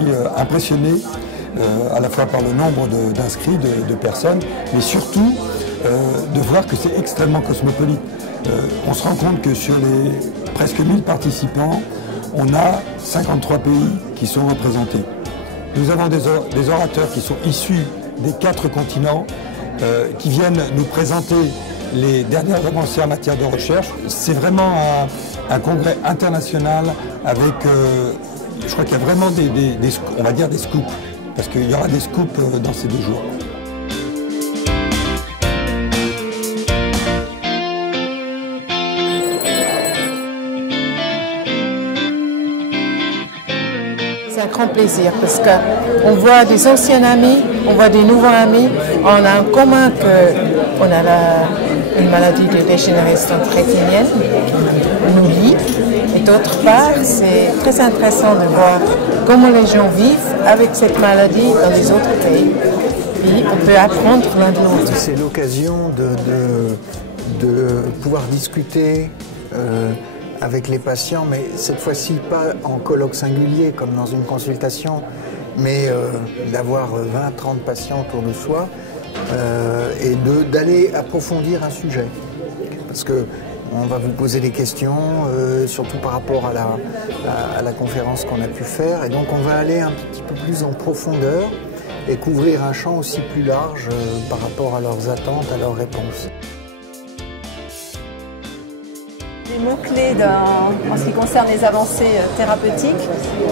suis impressionné à la fois par le nombre d'inscrits, de personnes, mais surtout de voir que c'est extrêmement cosmopolite. On se rend compte que sur les presque 1000 participants, on a 53 pays qui sont représentés. Nous avons des orateurs qui sont issus des 4 continents, qui viennent nous présenter les dernières avancées en matière de recherche. C'est vraiment un congrès international avec, je crois qu'il y a vraiment on va dire des scoops, parce qu'il y aura des scoops dans ces 2 jours. C'est un grand plaisir parce qu'on voit des anciens amis, on voit des nouveaux amis. On a en commun qu'on a une maladie de dégénérescence rétinienne qui nous lie. Et d'autre part, c'est très intéressant de voir comment les gens vivent avec cette maladie dans les autres pays. Et on peut apprendre l'un de l'autre. C'est l'occasion de pouvoir discuter avec les patients, mais cette fois-ci pas en colloque singulier comme dans une consultation, mais d'avoir 20-30 patients autour de soi et d'aller approfondir un sujet. Parce que on va vous poser des questions, surtout par rapport à la conférence qu'on a pu faire, et donc on va aller un petit peu plus en profondeur et couvrir un champ aussi plus large par rapport à leurs attentes, à leurs réponses. Les mots-clés en ce qui concerne les avancées thérapeutiques,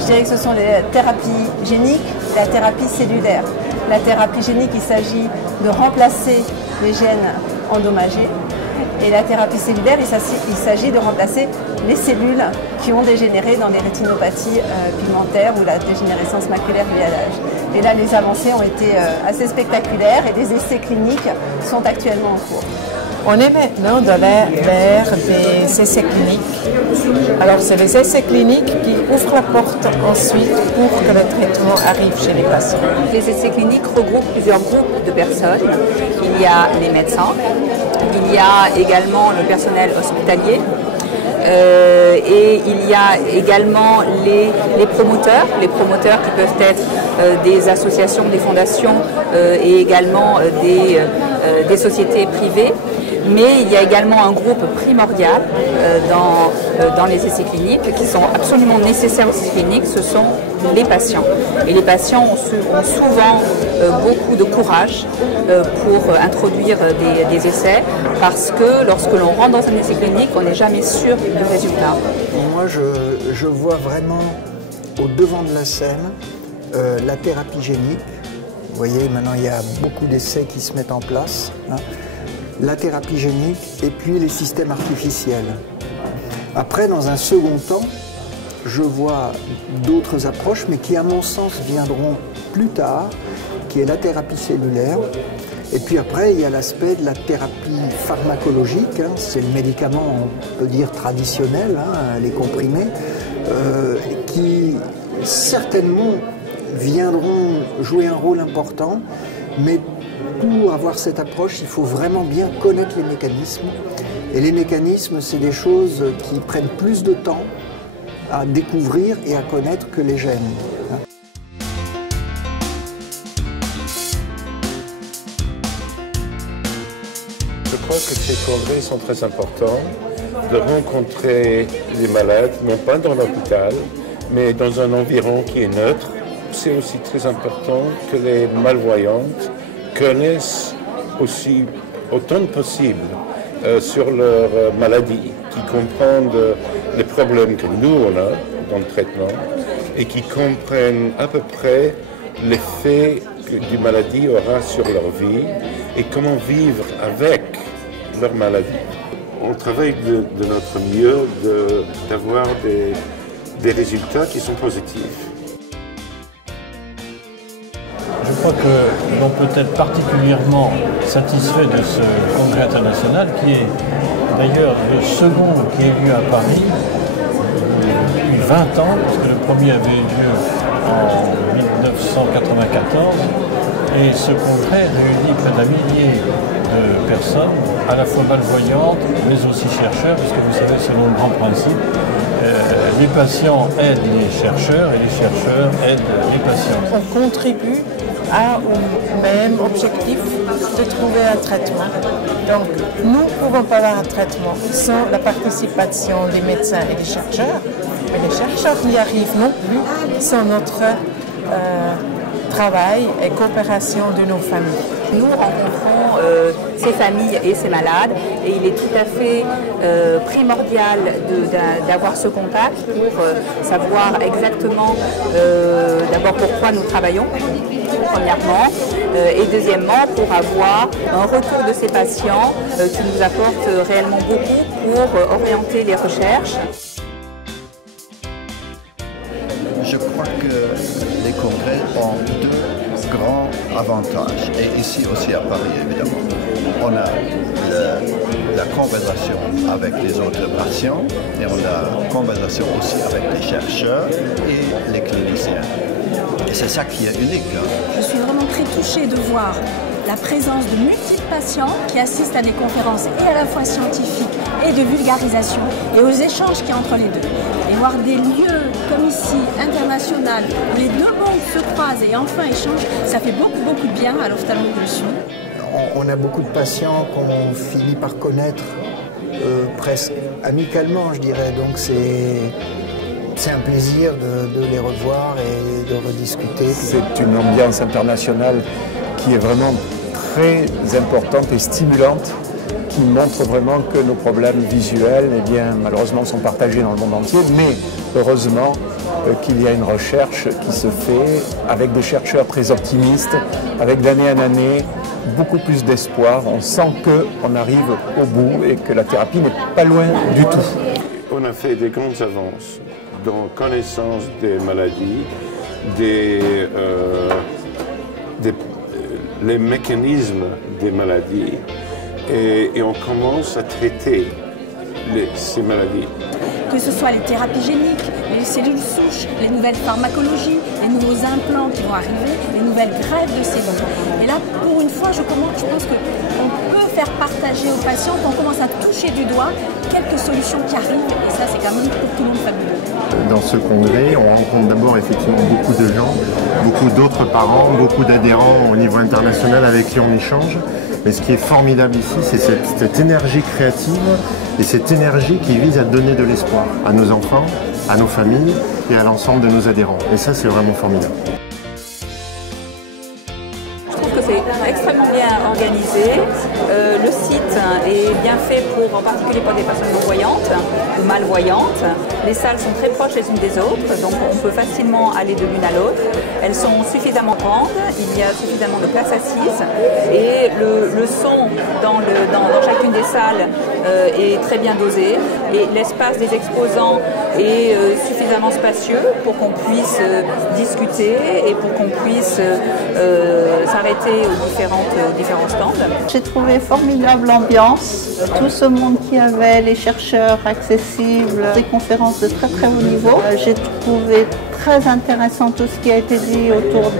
je dirais que ce sont les thérapies géniques et la thérapie cellulaire. La thérapie génique, il s'agit de remplacer les gènes endommagés. Et la thérapie cellulaire, il s'agit de remplacer les cellules qui ont dégénéré dans les rétinopathies pigmentaires ou la dégénérescence maculaire liée à l'âge. Et là, les avancées ont été assez spectaculaires et des essais cliniques sont actuellement en cours. On est maintenant dans l'ère des essais cliniques. Alors, c'est les essais cliniques qui ouvrent la porte ensuite pour que le traitement arrive chez les patients. Les essais cliniques regroupent plusieurs groupes de personnes. Il y a les médecins, il y a également le personnel hospitalier, et il y a également les promoteurs qui peuvent être des associations, des fondations et également des sociétés privées. Mais il y a également un groupe primordial dans les essais cliniques qui sont absolument nécessaires aux essais cliniques, ce sont les patients. Et les patients ont souvent beaucoup de courage pour introduire des essais, parce que lorsque l'on rentre dans un essai clinique, on n'est jamais sûr du résultat. Moi, je vois vraiment au devant de la scène la thérapie génique. Vous voyez, maintenant il y a beaucoup d'essais qui se mettent en place. La thérapie génique et puis les systèmes artificiels. Après, dans un second temps, je vois d'autres approches, mais qui, à mon sens, viendront plus tard, qui est la thérapie cellulaire. Et puis après, il y a l'aspect de la thérapie pharmacologique, c'est le médicament, on peut dire, traditionnel, les comprimés, qui certainement viendront jouer un rôle important, mais pour avoir cette approche, il faut vraiment bien connaître les mécanismes. Et les mécanismes, c'est des choses qui prennent plus de temps à découvrir et à connaître que les gènes. Je crois que ces congrès sont très importants, de rencontrer les malades, non pas dans l'hôpital, mais dans un environnement qui est neutre. C'est aussi très important que les malvoyantes connaissent aussi autant que possible sur leur maladie, qui comprennent les problèmes que nous on a dans le traitement et qui comprennent à peu près l'effet que la maladie aura sur leur vie et comment vivre avec leur maladie. On travaille de notre mieux d'avoir des résultats qui sont positifs. Je crois que l'on peut être particulièrement satisfait de ce congrès international, qui est d'ailleurs le second qui a eu lieu à Paris depuis 20 ans, parce que le premier avait eu lieu en 1994. Et ce congrès réunit près d'un millier de personnes, à la fois malvoyantes, mais aussi chercheurs, parce que vous savez, selon le grand principe, les patients aident les chercheurs et les chercheurs aident les patients. On contribue au même objectif de trouver un traitement. Donc, nous ne pouvons pas avoir un traitement sans la participation des médecins et des chercheurs, mais les chercheurs n'y arrivent non plus sans notre travail et coopération de nos familles. Nous rencontrons ces familles et ces malades et il est tout à fait primordial d'avoir ce contact pour savoir exactement d'abord pourquoi nous travaillons, premièrement, et deuxièmement pour avoir un retour de ces patients qui nous apporte réellement beaucoup pour orienter les recherches. Je crois que les congrès ont deux grands avantages, et ici aussi à Paris évidemment. On a la conversation avec les autres patients et on a la conversation aussi avec les chercheurs et les cliniciens. Et c'est ça qui est unique. Je suis vraiment très touchée de voir la présence de multiples patients qui assistent à des conférences et à la fois scientifiques et de vulgarisation et aux échanges qu'il y a entre les deux. Et voir des lieux comme ici, international, où les deux mondes se croisent et enfin échangent, ça fait beaucoup de bien à l'ophtalmo-évolution. On a beaucoup de patients qu'on finit par connaître presque amicalement, je dirais. Donc c'est un plaisir de les revoir et de rediscuter. C'est une ambiance internationale qui est vraiment très importante et stimulante, qui montre vraiment que nos problèmes visuels, eh bien, malheureusement, sont partagés dans le monde entier, mais heureusement qu'il y a une recherche qui se fait avec des chercheurs très optimistes, avec d'année en année beaucoup plus d'espoir. On sent qu'on arrive au bout et que la thérapie n'est pas loin du tout. On a fait des grandes avances dans la connaissance des maladies, les mécanismes des maladies, et on commence à traiter ces maladies. Que ce soit les thérapies géniques, les cellules souches, les nouvelles pharmacologies, les nouveaux implants qui vont arriver, les nouvelles greffes de cellules. Et là, pour une fois, je pense qu'on peut faire partager aux patients, qu'on commence à toucher du doigt quelques solutions qui arrivent, et ça, c'est quand même pour tout le monde fabuleux. Dans ce congrès, on rencontre d'abord effectivement beaucoup de gens, beaucoup d'autres parents, beaucoup d'adhérents au niveau international avec qui on échange. Mais ce qui est formidable ici, c'est cette énergie créative et cette énergie qui vise à donner de l'espoir à nos enfants, à nos familles et à l'ensemble de nos adhérents. Et ça, c'est vraiment formidable. Je trouve que c'est extrêmement bien organisé. Le site est bien fait en particulier pour des personnes non-voyantes ou malvoyantes. Les salles sont très proches les unes des autres, donc on peut facilement aller de l'une à l'autre. Elles sont suffisamment grandes, il y a suffisamment de places assises et le son dans chacune des salles est très bien dosé et l'espace des exposants est suffisamment spacieux pour qu'on puisse discuter et pour qu'on puisse s'arrêter aux différents stands. J'ai trouvé formidable l'ambiance, tout ce monde qu'il y avait, les chercheurs accessibles, des conférences de très haut niveau. J'ai trouvé très intéressant tout ce qui a été dit autour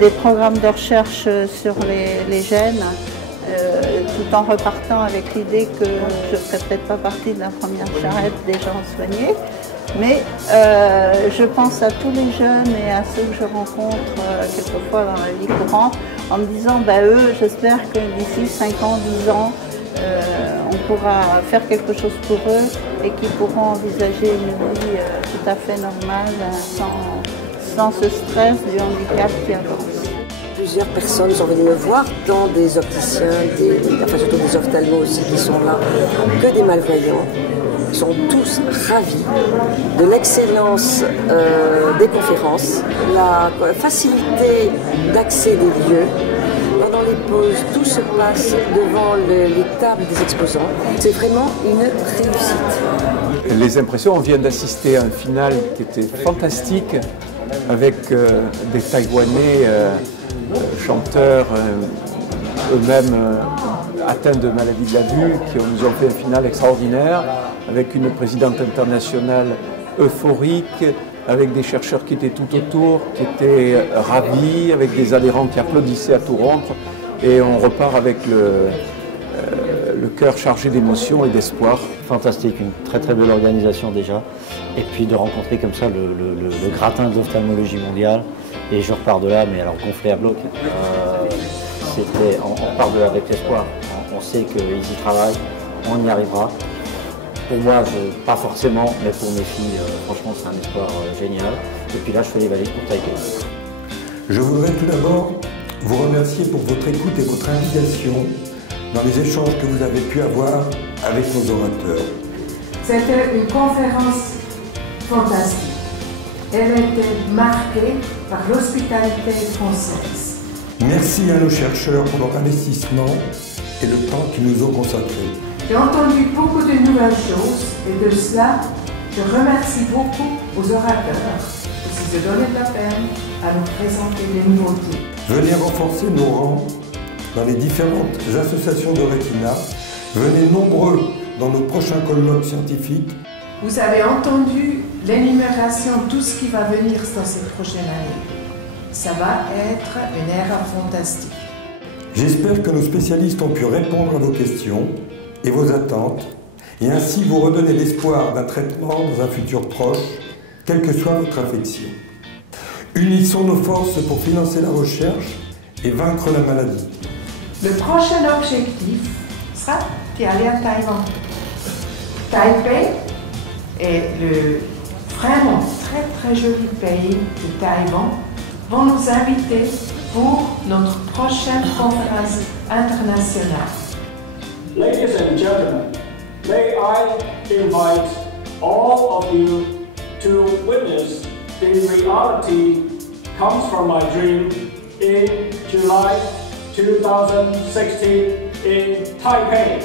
des programmes de recherche sur les gènes, tout en repartant avec l'idée que je ne ferais peut-être pas partie de la première charrette des gens soignés. Mais je pense à tous les jeunes et à ceux que je rencontre quelquefois dans la vie courante en me disant, eux, j'espère que d'ici 5 ans, 10 ans, on pourra faire quelque chose pour eux et qu'ils pourront envisager une vie tout à fait normale sans ce stress du handicap qui avance. Plusieurs personnes sont venues me voir, dans des opticiens, surtout des ophtalmos aussi qui sont là, que des malvoyants. Ils sont tous ravis de l'excellence des conférences, la facilité d'accès des lieux. Pendant les pauses, tout se passe devant les tables des exposants. C'est vraiment une réussite. Les impressions, on vient d'assister à un final qui était fantastique avec des Taïwanais chanteurs eux-mêmes atteints de maladie de la vue qui nous ont fait un final extraordinaire avec une présidente internationale euphorique, avec des chercheurs qui étaient tout autour, qui étaient ravis, avec des adhérents qui applaudissaient à tout rompre. Et on repart avec le cœur chargé d'émotions et d'espoir. Fantastique, une très très belle organisation déjà. Et puis de rencontrer comme ça le gratin de l'ophtalmologie mondiale. Et je repars de là, mais alors gonflé à bloc. On repart de là avec l'espoir. On sait qu'ils y travaillent, on y arrivera. Pour moi, pas forcément, mais pour mes filles, franchement, c'est un espoir génial. Et puis là, je fais les valises pour Taipei. Je voudrais tout d'abord vous remercier pour votre écoute et votre implication dans les échanges que vous avez pu avoir avec nos orateurs. C'était une conférence fantastique. Elle était marquée par l'hospitalité française. Merci à nos chercheurs pour leur investissement et le temps qu'ils nous ont consacré. J'ai entendu beaucoup de nouvelles choses et de cela, je remercie beaucoup aux orateurs qui se donnaient la peine à nous présenter des nouveautés. Venez renforcer nos rangs dans les différentes associations de rétina. Venez nombreux dans nos prochains colloques scientifiques. Vous avez entendu l'énumération de tout ce qui va venir dans cette prochaine année. Ça va être une ère fantastique. J'espère que nos spécialistes ont pu répondre à vos questions et vos attentes, et ainsi vous redonner l'espoir d'un traitement dans un futur proche, quelle que soit votre affection. Unissons nos forces pour financer la recherche et vaincre la maladie. Le prochain objectif sera d'y aller à Taïwan. Taipei est le vraiment très très joli pays de Taïwan. Vont nous inviter pour notre prochaine conférence internationale. Ladies and gentlemen, may I invite all of you to witness the reality comes from my dream in July 2016 in Taipei.